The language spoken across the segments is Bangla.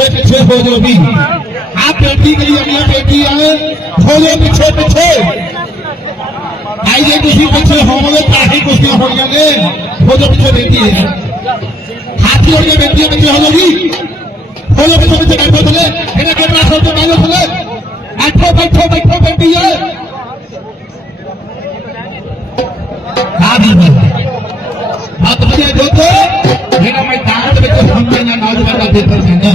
पीछे पीछे भोजो भी आप बेटी के लिए अपना बेटी आए भोजो पीछे पीछे आइए किसी पीछे होंगे ताकि कुछ ना हो जाएंगे भोजो पीछे बेटी है हाथी और बेटियां पीछे हो जाएगी ভোজো পিছে পিছে বেঠো চলে এটা কেটনা চলতে বাইরে চলে আঠো বেঠো বেঠো বেটিয়ে आदि में अब ये देखो मेरा मैदान में तो हम ना नौजवान देते हैं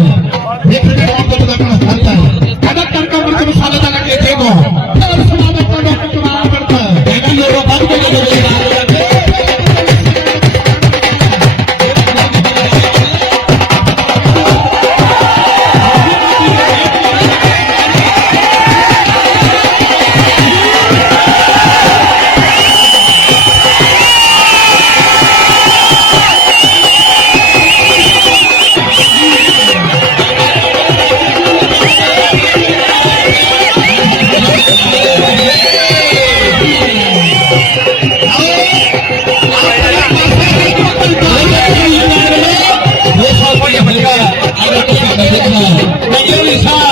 Here